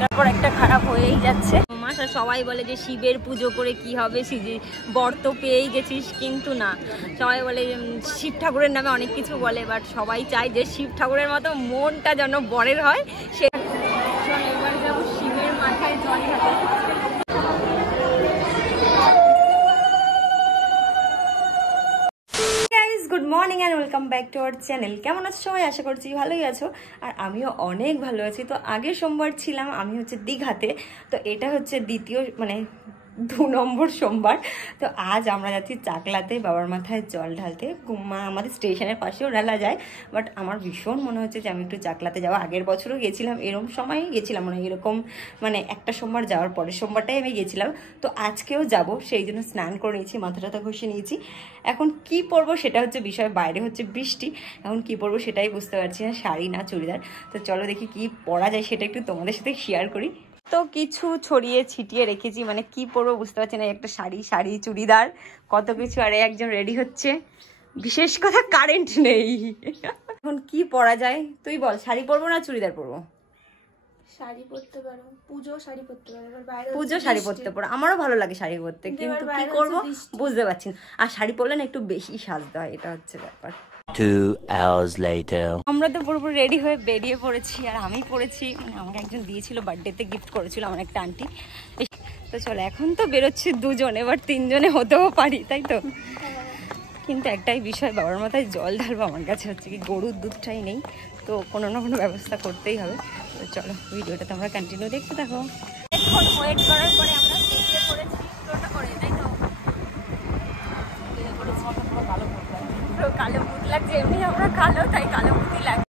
তারপর একটা খারাপ হয়েই যাচ্ছে। মাসা সবাই বলে যে শিবের পুজো করে কি হবে, বর তো পেয়েই গেছিস, কিন্তু না, সবাই বলে শিব ঠাকুরের নামে অনেক কিছু বলে, বাট সবাই চায় যে শিব ঠাকুরের মতো মনটা যেন বরের হয়। সে এবার যাবো শিবের মাথায় জল ঢালতে। Good morning and welcome back to our channel. কেমন আছো সবাই? আশা করছি ভালোই আছো, আর আমিও অনেক ভালো আছি। তো আগের সোমবার ছিলাম আমি হচ্ছে দীঘাতে, তো এটা হচ্ছে দ্বিতীয় 2 নম্বর সোমবার। তো আজ আমরা যাচ্ছি চাকলাতে বাবার মাথায় জল ঢালতে। আমাদের স্টেশনের পাশেও ঢালা যায়, বাট আমার ভীষণ মনে হচ্ছে যে আমি একটু চাকলাতে যাবো। আগের বছরও গেছিলাম, এরকম সময় গেছিলাম, এরকম একটা সোমবার যাওয়ার পরের সোমবারটাই আমি গেছিলাম। তো আজকেও যাব, সেই জন্য স্নান করে নিয়েছি, মাথা টাথা ঘষে নিয়েছি। এখন কি পরবো সেটা হচ্ছে বিষয়, বাইরে হচ্ছে বৃষ্টি, এখন কি পরবো সেটাই বুঝতে পারছি না, শাড়ি না চুড়িদার। তো চলো দেখি কি পরা যায়, সেটা একটু তোমাদের সাথে শেয়ার করি। তো কিছু ছড়িয়ে ছিটিয়ে রেখেছি, কি পরবো বুঝতে পারছি না। একটা শাড়ি চুড়িদার কত কিছু, আর একজন রেডি হচ্ছে। বিশেষ কথা কারেন্ট নেই, এখন কি পরা যায় তুই বল? শাড়ি পরবো না চুড়িদার পরবো? শাড়ি পরতে পারো, পুজো শাড়ি পরতে পারো। এবার বাইরে পুজো শাড়ি পরতে পারো, আমারও ভালো লাগে শাড়ি পরতে, কিন্তু কি করবো বুঝতে পারছি না। আর শাড়ি পরলে না একটু বেশি সাজতে হয়, এটা হচ্ছে ব্যাপার। 2 hours later আমরা তো পুরোপুরি রেডি হয়ে বেরিয়ে পড়েছি, আর আমি পড়েছি, আমাকে একজন দিয়েছিল, বার্থডেতে গিফট করেছিল আমার একটা আন্টি। তো চলো এখন তো বেরোচ্ছি দুজন, এবার 3 জনে হতেও পারি, তাই তো? কিন্তু একটাই বিষয়, বাবার মাথায় জল ঢালবো, আমার কাছে হচ্ছে কি গরুর দুধটাই নেই, তো কোনো না কোনো ব্যবস্থা করতেই হবে। তো চলো ভিডিওটা তোমরা কন্টিনিউ দেখতে থাকো। এখন ওয়েট করার পরে আমরা বেরিয়ে পড়েছি টোটো করে, তাই তো? কালো ভূত লাগছে, এমনি আমরা কালো, তাই কালো ভূতই লাগছে।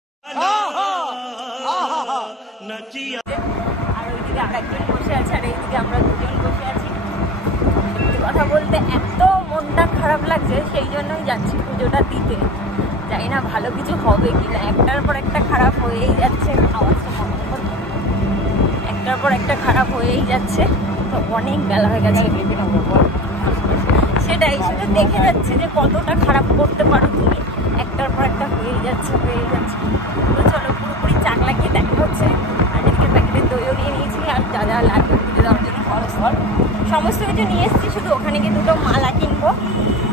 আর ওইদিকে আরেকজন বসে আছে, আর এইদিকে আমরা দুজন বসে আছি। সত্যি কথা বলতে এত মনটা খারাপ লাগছে, সেই জন্যই যাচ্ছি পুজোটা দিতে। জানি না ভালো কিছু হবে কিনা, একটার পর একটা খারাপ হয়েই যাচ্ছে। একটার পর একটা খারাপ হয়েই যাচ্ছে, তো অনেক বেলা হয়ে গেছে। সেটাই, সেটা দেখে যাচ্ছে যে কতটা খারাপ করতে পারো তুমি, একটার পর একটা হয়েই যাচ্ছে। তো চলো পুরোপুরি চাকলা গিয়ে দেখা হচ্ছে। আর এদিকে প্যাকেটের দইও নিয়ে নিয়েছি, আর যা যা লাগবে পুজো দেওয়ার জন্য সমস্ত কিছু নিয়ে এসেছি। শুধু ওখানে গিয়ে 2টো মালা কিনবো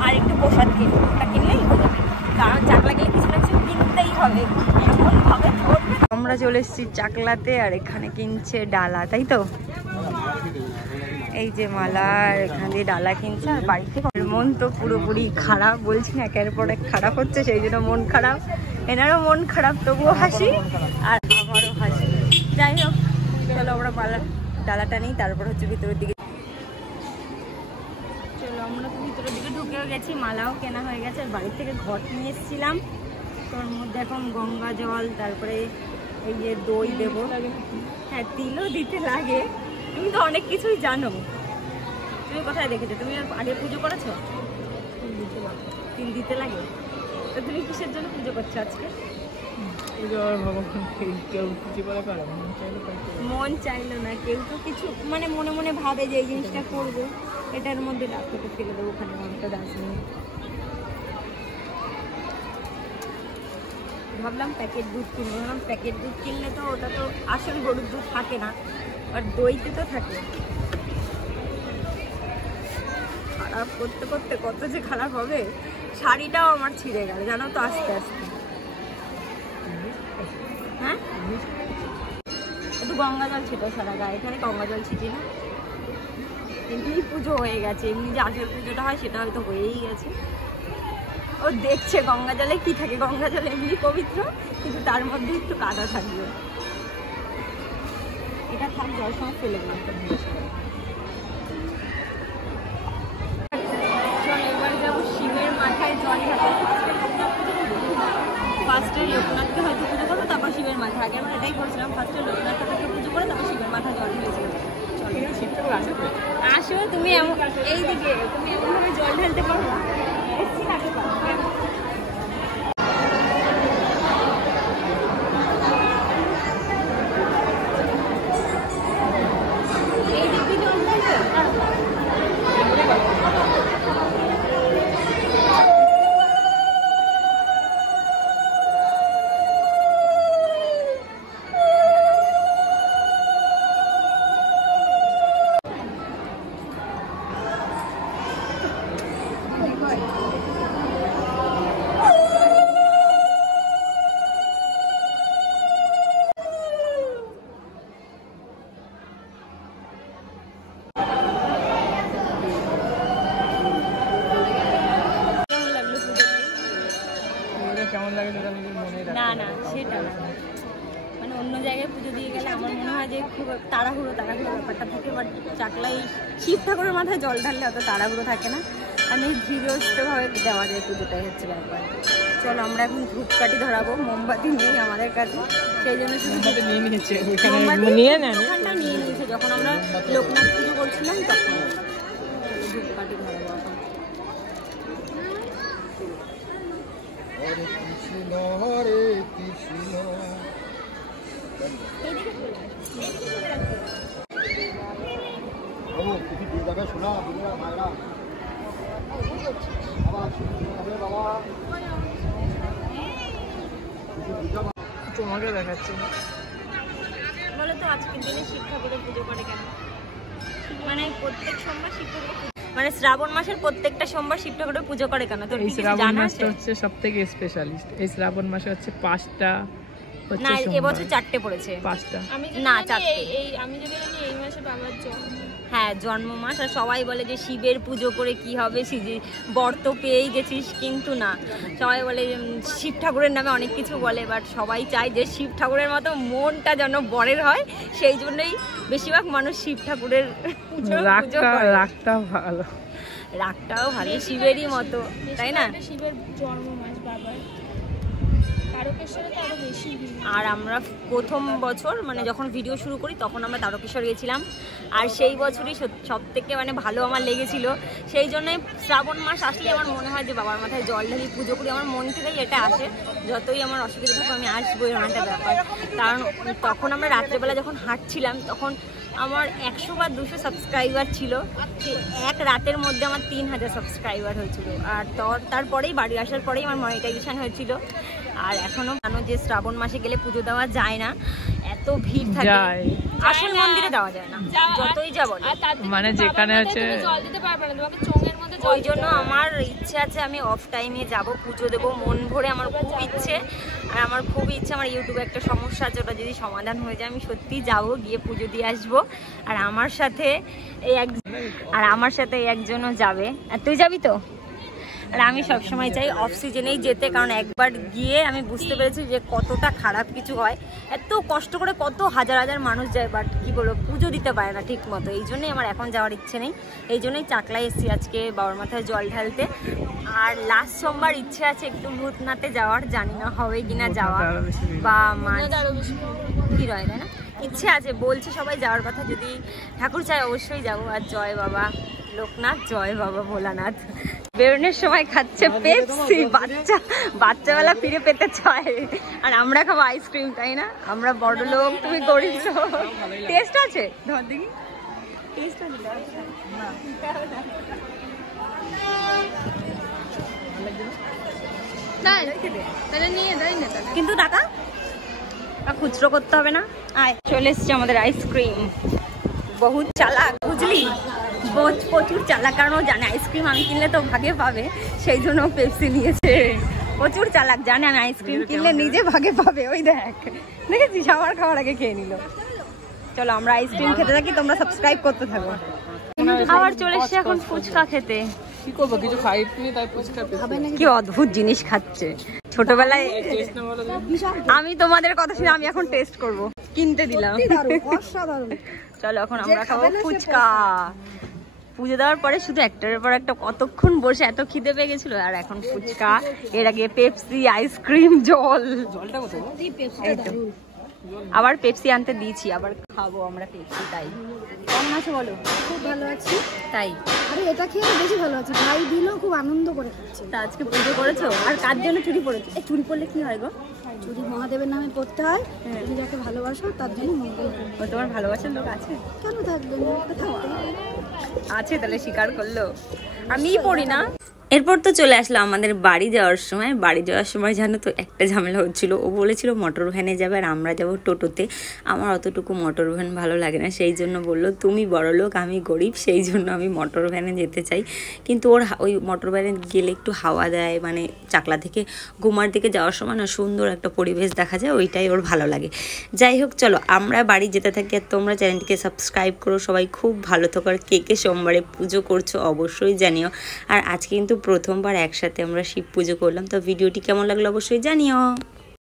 আর একটু প্রসাদ কিনবো, ওটা কিনলেই হয়ে যাবে। কারণ চাকলা গেলে কিছু না কিছু কিনতেই হবে, এমন ভাবে চলবে। আমরা চলে এসেছি চাকলাতে, আর এখানে কিনছে ডালা, তাই তো? এই যে মালা, এখান দিয়ে ডালা কিনছে, আর বাড়ি থেকে। মন তো পুরোপুরি খারাপ, বলছি না, একের পর এক খারাপ হচ্ছে, সেই জন্য মন খারাপ। এনারও মন খারাপ, তবুও হাসি, আর আমারও হাসি। যাই হোক, চলো আমরা ডালাটা নিই, তারপর হচ্ছে ভিতরের দিকে। চলো আমরা তো ভিতরের দিকে ঢুকেও গেছি, মালাও কেনা হয়ে গেছে। আর বাড়ি থেকে ঘট নিয়ে এসেছিলাম, তোর মধ্যে এখন গঙ্গা জল, তারপরে এই যে দই দেবো। হ্যাঁ, তিলও দিতে লাগে, তুমি তো অনেক কিছুই জানো। তুমি কোথায় দেখেছো? তুমি আগে পুজো করেছো? তিল দিতে লাগে, তো তুমি কিসের জন্য পুজো করছো আজকে? মন চাইলো না, কেউ তো কিছু মনে মনে ভাবে যে এই জিনিসটা করবো, এটার মধ্যে ডাক্তারকে ফেলে দেবো, ওখানে মনটা দাসনি। ভাবলাম প্যাকেট দুধ কিনবো, ভাবলাম প্যাকেট দুধ কিনলে তো ওটা তো আসল গরুর দুধ থাকে না, আর দইতে তো থাকে। খারাপ করতে করতে কত যে খারাপ হবে। শাড়িটাও আমার ছিঁড়ে গেল, জানো তো, আস্তে আস্তে। হ্যাঁ, একটু গঙ্গা জল ছিটো সারা গায়ে, এখানে গঙ্গা জল ছিটি না। এমনি পুজো হয়ে গেছে, এমনি যে আসল পুজোটা হয় সেটা হয়তো হয়েই গেছে। ও দেখছে গঙ্গা জলে কি থাকে, গঙ্গা জল এমনি পবিত্র, কিন্তু তার মধ্যে একটু কাদা থাকবে। এটা থাক, জল সময় ফেলে গেলাম। এবার যাবো শিবের মাথায় জল ঢালতে। ফার্স্টে লোকনাথকে হয়তো পুজো করবো, তারপর শিবের মাথা। আগে আমরা এটাই বলছিলাম, ফার্স্টে লোকনাথ ঠাকুরকে পুজো করে তারপর শিবের মাথা জল ঢেলেছিল। আসো তুমি এমন এইদিকে, তুমি এমনভাবে জল ঢালতে পারো না। যে খুব তাড়াহুড়ো ব্যাপারটা থাকে, বাট চাকলায় শিব ঠাকুরের মাথায় জল ঢাললে অত তাড়াহুড়ো থাকে না, আমি ধীরস্থভাবে দেওয়া যায় পুজোটাই হচ্ছে ব্যাপার। চলো আমরা এখন ধূপকাঠি ধরাবো, মোমবাতি নেই আমাদের কাছে, সেই জন্য শুধু নিয়ে নিয়েছে যখন আমরা লোকনাথ পুজো করছিলাম তখন ধূপকাঠি ধরাবো এখন। তোমাকে দেখাচ্ছি বলো তো আজকের দিনে শিব ঠাকুরের পুজো করে কেন? মানে প্রত্যেক সোমবার শিব ঠাকুরের, মানে শ্রাবণ মাসের প্রত্যেকটা সোমবার শিব ঠাকুরের পুজো করে কেন? তোর এই কিছু শ্রাবণ জানা মাসটা আছে? হচ্ছে সবথেকে স্পেশালিস্ট। এই শ্রাবণ মাসে হচ্ছে 5টা হচ্ছে না, সোমবার। এবছর 4টে পড়েছে। 5টা না 4টে। আমি যদি জানি এই মাসে বাবার জন্ম। হ্যাঁ, জন্ম মাস, আর সবাই বলে যে শিবের পুজো করে কি হবে, বর তো পেয়েই গেছিস, কিন্তু না, সবাই বলে শিব ঠাকুরের নামে অনেক কিছু বলে, বাট সবাই চায় যে শিব ঠাকুরের মতো মনটা যেন বরের হয়, সেই জন্যই বেশিরভাগ মানুষ শিব ঠাকুরের পুজো করে। রাগটা ভালো, রাগটাও ভালো, শিবেরই মতো, তাই না? শিবের জন্ম মাস বাবার, তারকেশ্বরে তো আরো বেশি ভিড়। আর আমরা প্রথম বছর মানে যখন ভিডিও শুরু করি তখন আমরা তারকেশ্বর গেছিলাম, আর সেই বছরই সব থেকে মানে ভালো আমার লেগেছিল। সেই জন্যই শ্রাবণ মাস আসলে আমার মনে হয় যে বাবার মাথায় জল ঢালি পুজো করি, আমার মন থেকেই এটা আসে, যতই আমার অসুবিধা থাকে আমি আসবো, এরকম একটা ব্যাপার। কারণ তখন আমরা রাত্রেবেলা যখন হাঁটছিলাম তখন আমার 100 বা 200 সাবস্ক্রাইবার ছিল, সেই এক রাতের মধ্যে আমার 3000 সাবস্ক্রাইবার হয়েছিল, আর তারপরেই বাড়ি আসার পরেই আমার মনিটাইজেশন হয়েছিল। আর এখনো জানো যে শ্রাবণ মাসে গেলে পুজো দেওয়া যায় না, এত ভিড় থাকে, আসল মন্দিরে দেওয়া যায় না, যতই যা বলে, মানে যেখানে হচ্ছে জল দিতে পারবে না, তোমাকে চোঙের মধ্যে ওই জন্য আমার ইচ্ছে আছে আমি অফ টাইমে যাব, পুজো দেবো মন ভরে, আমার খুব ইচ্ছে। আর আমার খুব ইচ্ছে, আমার ইউটিউবে একটা সমস্যা আছে, ওটা যদি সমাধান হয়ে যায় আমি সত্যি যাব, গিয়ে পুজো দিয়ে আসবো। আর আমার সাথে এই একজনও যাবে। আর তুই যাবি তো? আর আমি সবসময় চাই অফ সিজনেই যেতে, কারণ একবার গিয়ে আমি বুঝতে পেরেছি যে কতটা খারাপ কিছু হয়, এত কষ্ট করে কত হাজার হাজার মানুষ যায়, বাট কি বলবো পুজো দিতে পারে না ঠিক মতো। এই জন্যই আমার এখন যাওয়ার ইচ্ছে নেই, এই জন্যই চাকলায় এসেছি আজকে বাবার মাথায় জল ঢালতে। আর লাস্ট সোমবার ইচ্ছে আছে একটু ভূতনাথে যাওয়ার, জানি না হবে কিনা যাওয়া, বা ভিড় হয়, তাই না? ইচ্ছে আছে, বলছে সবাই যাওয়ার কথা, যদি ঠাকুর চায় অবশ্যই যাবো। আর জয় বাবা লোকনাথ, জয় বাবা ভোলানাথ। বেরোনোর সময় খাচ্ছে পেপসি, বাচ্চাবেলা ফিরে পেতে চায়, আর আমরা খাবো আইসক্রিম, তাই না? আমরা বড় লোক, তুমি গরিব। টেস্ট আছে, ধর দেখি টেস্ট আছে। কিন্তু টাকা খুচরো করতে হবে না। আয়, চলে এসছে আমাদের আইসক্রিম। বহুত চালাক, বুঝলি, প্রচুর চালাক, কারণ ও জানে আইসক্রিম আমি কিনলে তো ভাগে পাবে, সেই জন্য পেপসি নিয়েছে। প্রচুর চালাক, জানে আমি আইসক্রিম কিনলে নিজে ভাগে পাবে। ওই দেখ, দেখেছিস, আমার খাওয়ার আগে খেয়ে নিল। চলো আমরা আইসক্রিম খেতে থাকি, তোমরা সাবস্ক্রাইব করতে থাকো। খাবার চলে এসছে এখন ফুচকা খেতে। কি করবো, কিছু খাইনি তাই ফুচকা খাবে না। কি অদ্ভুত জিনিস খাচ্ছে ছোটবেলায়। আমি তোমাদের কথা শুনে আমি এখন টেস্ট করব, কিনতে দিলাম। চলো এখন আমরা খাবো ফুচকা। পুজো দেওয়ার পরে শুধু একটার পর একটা কতক্ষণ বসে এত খিদে পেয়ে গেছিল, আর এখন ফুচকা, এর আগে পেপসি, আইসক্রিম, জলটা কোথায়? আবার পেপসি আনতে দিয়েছি, আবার খাবো আমরা পেপসি। তাই কেমন আছো বলো? খুব ভালো আছি। তাই আরে এটা খেয়ে বেশি ভালো আছে, ভাই দিল, খুব আনন্দ করে খাচ্ছে। তা আজকে পুজো করেছো? আর কার জন্য চুরি পড়েছো? চুরি পড়লে কি হয় গো? চুরি মহাদেবের নামে পড়তে হয়, তুমি যাকে ভালোবাসো তার জন্য মঙ্গল হয়। ও, তোমার ভালোবাসার লোক আছে? কেন থাকবে না? আছে, তাহলে স্বীকার করলো। আমিই পড়ি না। এরপর তো চলে আসলো আমাদের বাড়ি যাওয়ার সময় জানো তো একটা ঝামেলা হচ্ছিল। ও বলেছিল মোটর ভ্যানে যাবে আর আমরা যাব টোটোতে। আমার অতটুকু মোটর ভ্যান ভালো লাগে না, সেই জন্য বললো তুমি বড় লোক আমি গরিব, সেই জন্য আমি মোটর ভ্যানে যেতে চাই। কিন্তু ওই মোটর ভ্যানে গেলে একটু হাওয়া দেয়, মানে চাকলা থেকে ঘুমার দিকে যাওয়ার সময় না সুন্দর একটা পরিবেশ দেখা যায়, ওইটাই ওর ভালো লাগে। যাই হোক, চলো আমরা বাড়ি যেতে থাকি। আর তোমরা চ্যানেলটিকে সাবস্ক্রাইব করো, সবাই খুব ভালো থাকো। আর কে সোমবারে পুজো করছো অবশ্যই জানিও। আর আজকে কিন্তু প্রথমবার একসাথে আমরা শিব পুজো করলাম, তো ভিডিওটি কেমন লাগলো অবশ্যই জানিও।